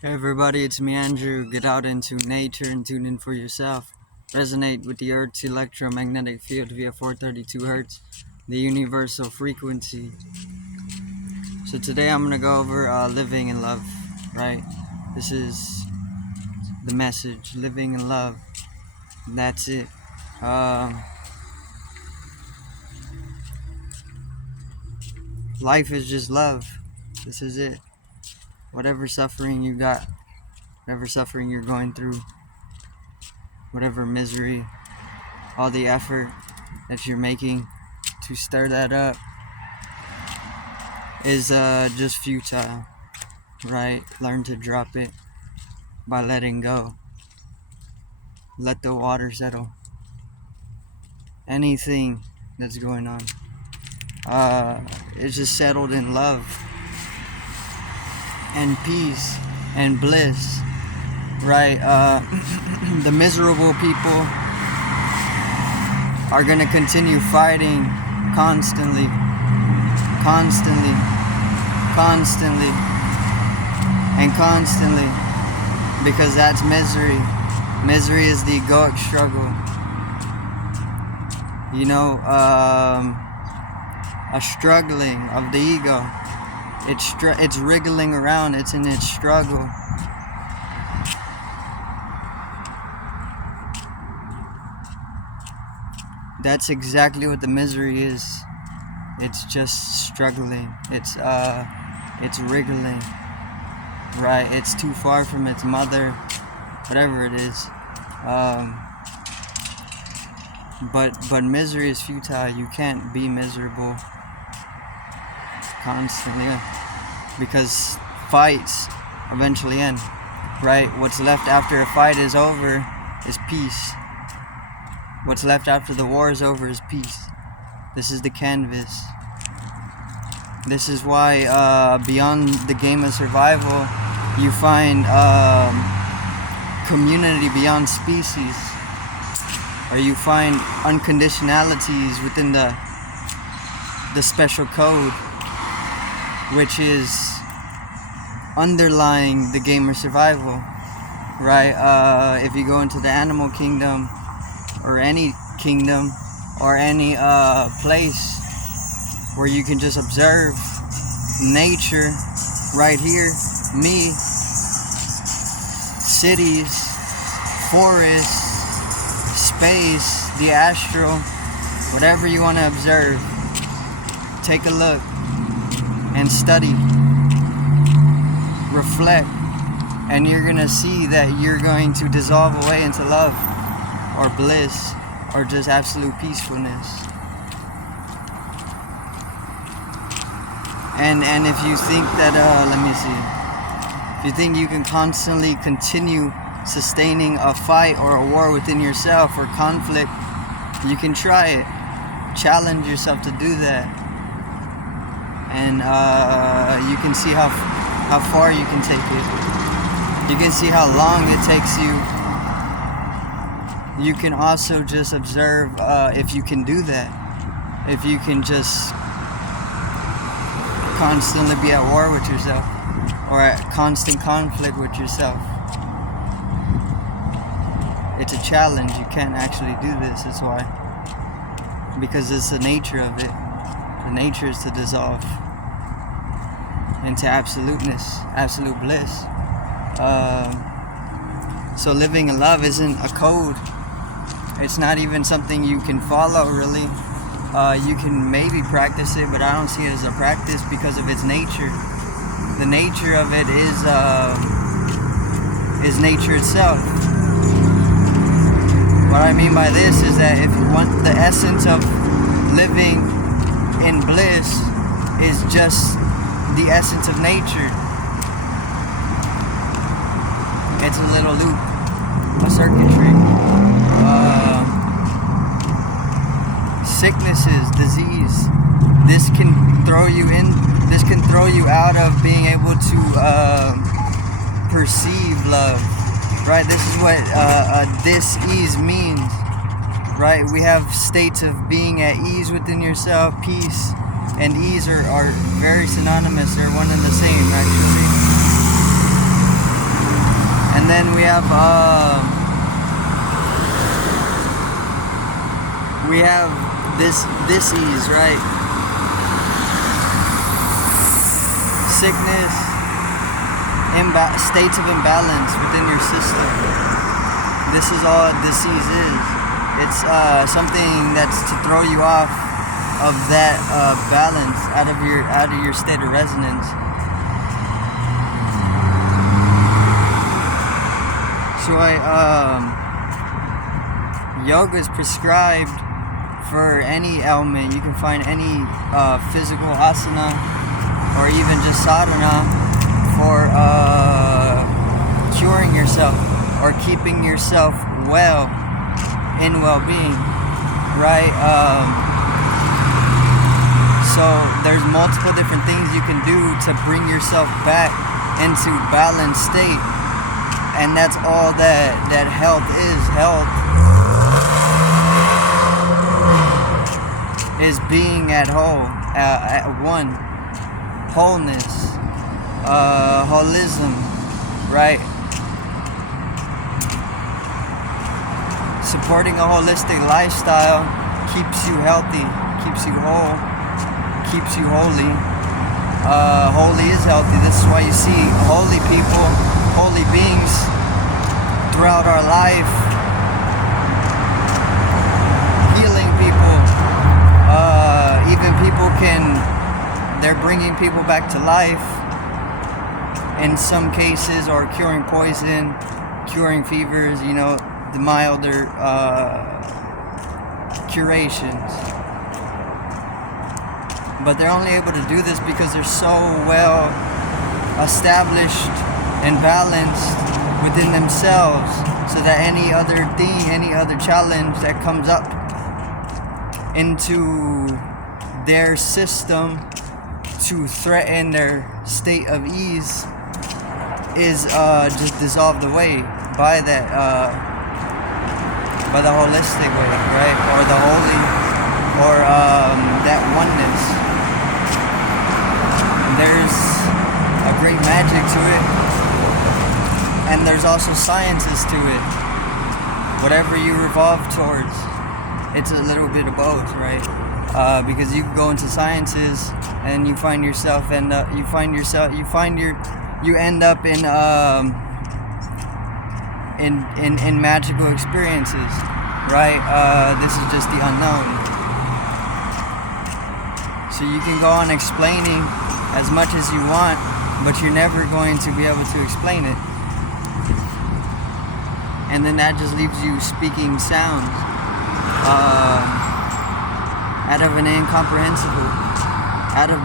Hey everybody, it's me Andrew. Get out into nature and tune in for yourself. Resonate with the Earth's electromagnetic field via 432 Hertz, the universal frequency. So today I'm gonna go over living in love, right? This is the message, living in love. That's it. Life is just love. This is it. Whatever suffering you got, whatever suffering you're going through, whatever misery, all the effort that you're making to stir that up is just futile, right? Learn to drop it by letting go. Let the water settle. Anything that's going on is just settled in love and peace and bliss, right? The miserable people are gonna continue fighting constantly, and constantly, because that's misery. Misery is the egoic struggle. You know, a struggling of the ego. It's wriggling around. It's in its struggle. That's exactly what the misery is. It's just struggling. It's wriggling. Right? It's too far from its mother, whatever it is. But misery is futile. You can't be miserable constantly, because fights eventually end, right? What's left after a fight is over is peace. What's left after the war is over is peace. This is the canvas. This is why beyond the game of survival, you find community beyond species, or you find unconditionalities within the special code, which is underlying the game of survival, right? If you go into the animal kingdom, or any kingdom, or any place where you can just observe nature right here, me, cities, forests, space, the astral, whatever you want to observe, take a look and study, reflect, and you're gonna see that you're going to dissolve away into love, or bliss, or just absolute peacefulness. And if you think that, if you think you can constantly continue sustaining a fight or a war within yourself, or conflict, you can try it. Challenge yourself to do that, and you can see how far you can take it. You can see how long it takes you. You can also just observe if you can do that. If you can just constantly be at war with yourself, or at constant conflict with yourself. It's a challenge. You can't actually do this. That's why. Because it's the nature of it. The nature is to dissolve into absoluteness, absolute bliss. So living in love isn't a code. It's not even something you can follow, really. You can maybe practice it, but I don't see it as a practice because of its nature. The nature of it is nature itself. What I mean by this is that if you want the essence of living in bliss is just the essence of nature. It's a little loop, a circuitry. Sicknesses, disease. This can throw you out of being able to perceive love, right? This is what dis-ease means, right? We have states of being at ease within yourself. Peace and ease are very synonymous. They're one and the same, actually. And then we have this ease, right? Sickness, states of imbalance within your system. This is all disease is. It's something that's to throw you off of that balance, out of your state of resonance. So yoga is prescribed for any ailment. You can find any physical asana or even just sadhana for curing yourself or keeping yourself well in well-being, right? So there's multiple different things you can do to bring yourself back into balanced state, and that's all that health is. Health is being at whole, at one, wholeness, holism, right? Supporting a holistic lifestyle keeps you healthy, keeps you whole, keeps you holy. Holy is healthy. This is why you see holy people, holy beings throughout our life, healing people. Even people they're bringing people back to life in some cases, or curing poison, curing fevers, the milder curations. But they're only able to do this because they're so well established and balanced within themselves, so that any other thing, any other challenge that comes up into their system to threaten their state of ease is just dissolved away by that by the holistic way, right? Or the holy, or that oneness. There's a great magic to it, and there's also sciences to it. Whatever you revolve towards, it's a little bit of both, right? Because you go into sciences and you end up in magical experiences, right? This is just the unknown. So you can go on explaining as much as you want, but you're never going to be able to explain it. And then that just leaves you speaking sounds out of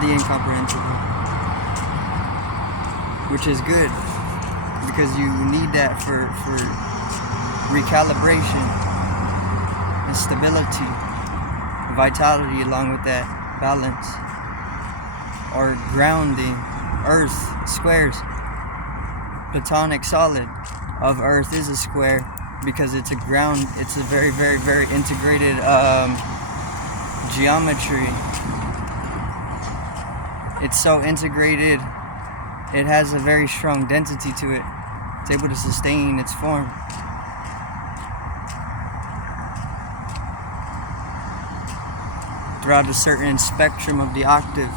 the incomprehensible, which is good, because you need that for recalibration and stability, vitality, along with that balance, or grounding. Earth, squares, platonic solid of Earth is a square because it's a ground. It's a very, very, very integrated geometry. It's so integrated, it has a very strong density to it. It's able to sustain its form. Throughout a certain spectrum of the octave.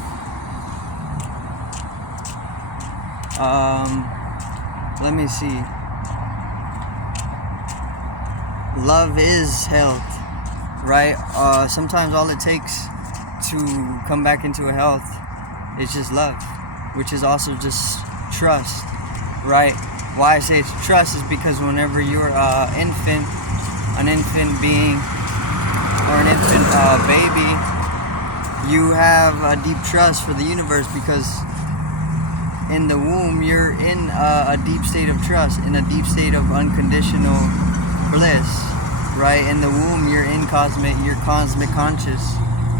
Let me see. Love is health, right? Sometimes all it takes to come back into a health is just love, which is also just trust, right? Why I say it's trust is because whenever you're an infant being, or an infant baby, you have a deep trust for the universe, because in the womb you're in a deep state of trust, in a deep state of unconditional bliss, right? In the womb you're cosmic conscious,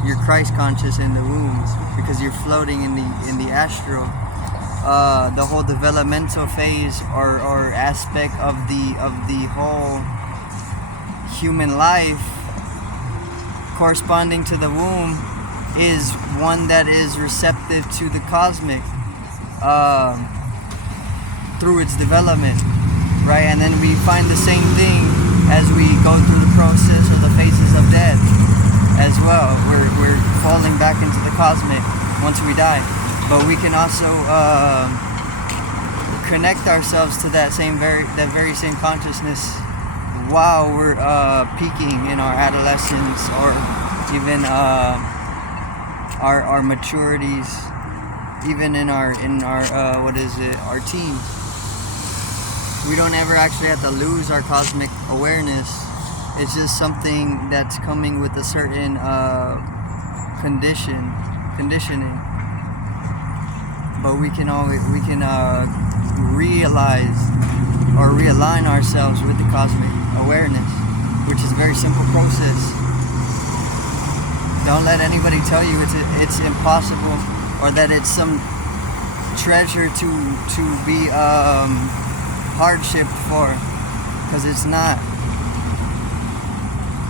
you're Christ conscious in the womb, because you're floating in the astral. The whole developmental phase or aspect of the whole human life corresponding to the womb is one that is receptive to the cosmic through its development. right? And then we find the same thing as we go through the process or the phases of death as well. We're falling back into the cosmic once we die, but we can also connect ourselves to that very same consciousness while we're peaking in our adolescence, or even our maturities, even in our our teens. We don't ever actually have to lose our cosmic awareness. It's just something that's coming with a certain conditioning. But we can realize or realign ourselves with the cosmic awareness, which is a very simple process. Don't let anybody tell you it's impossible, or that it's some treasure to be hardship for, because it's not.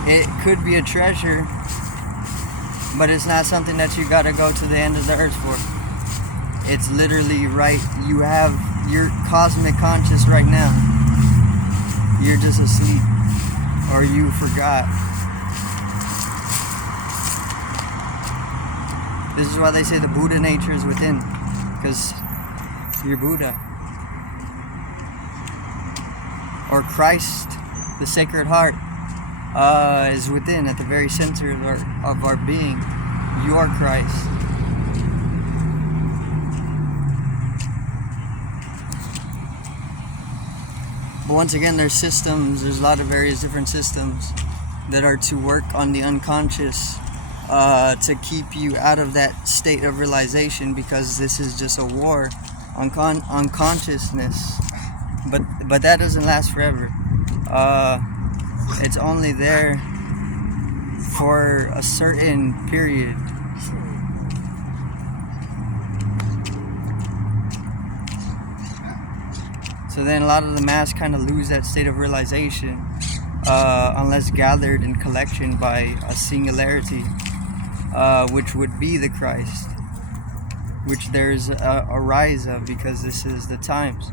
It could be a treasure, but it's not something that you gotta go to the end of the earth for. It's literally right. You have your cosmic conscious right now. You're just asleep, or you forgot. This is why they say the Buddha nature is within, because you're Buddha. Or Christ, the Sacred Heart, is within, at the very center of our being. You are Christ. But once again, there's a lot of various different systems that are to work on the unconscious, to keep you out of that state of realization, because this is just a war on consciousness. But that doesn't last forever. It's only there for a certain period. So then a lot of the mass kind of lose that state of realization, unless gathered in collection by a singularity, which would be the Christ, which there's a rise of, because this is the times.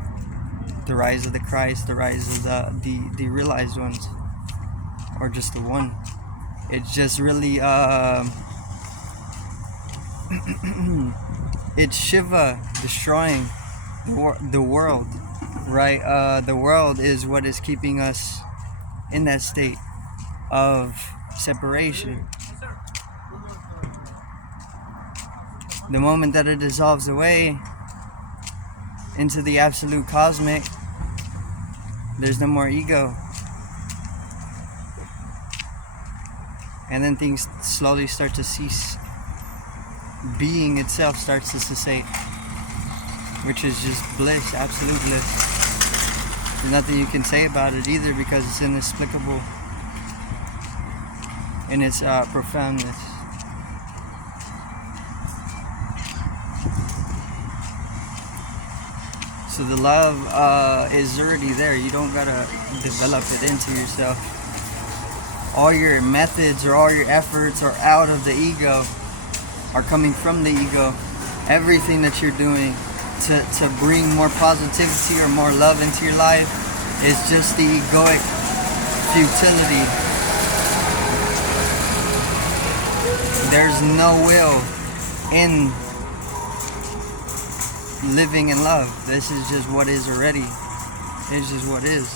The rise of the Christ, the rise of the realized ones, or just the one. It's just really it's Shiva destroying the world, right? The world is what is keeping us in that state of separation. The moment that it dissolves away into the absolute cosmic, there's no more ego. And then things slowly start to cease. Being itself starts to cessate, which is just bliss, absolute bliss. There's nothing you can say about it either, because it's inexplicable in its profoundness. So the love is already there. You don't gotta develop it into yourself. All your methods or all your efforts are out of the ego, are coming from the ego. Everything that you're doing to bring more positivity or more love into your life is just the egoic futility. There's no will in living in love. This is just what is already. It's just what is.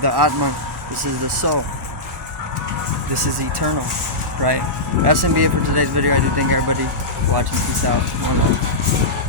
The Atman. This is the soul. This is eternal, right? That's gonna be it for today's video. I do thank everybody watching. Peace out. One love.